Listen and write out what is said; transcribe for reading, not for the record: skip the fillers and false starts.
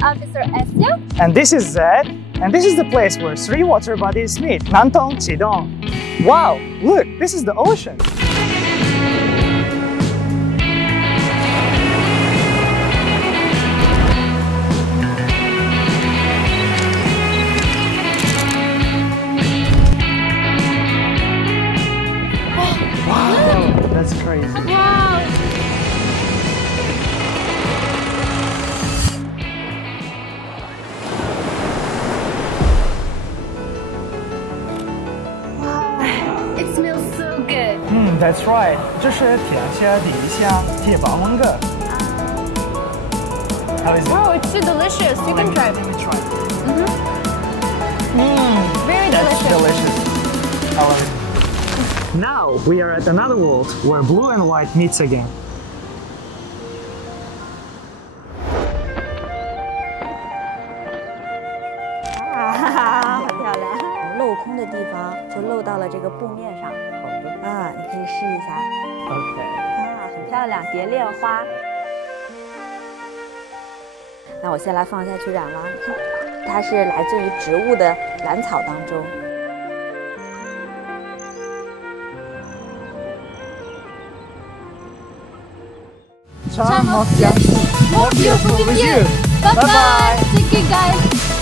Officer Assia. And this is Zed, and this is the place where three water bodies meet, Nantong, Qidong. Wow, look, this is the ocean. Wow, that's crazy. Wow. It smells so good. That's right. 这是甜虾底虾铁棒温个。How is it? Wow, it's so delicious. You can try. Let me try. Very That's delicious. delicious. I love it. Now we are at another world where blue and white meets again. 很漂亮。镂空的地方就镂到了这个布面上。好的。啊，你可以试一下。OK。啊，很漂亮，蝶恋花。那我先来放下去染了，你看，它是来自于植物的蓝草当中。Charm of Jiangsu, more beautiful with you. Bye bye. Thank you guys.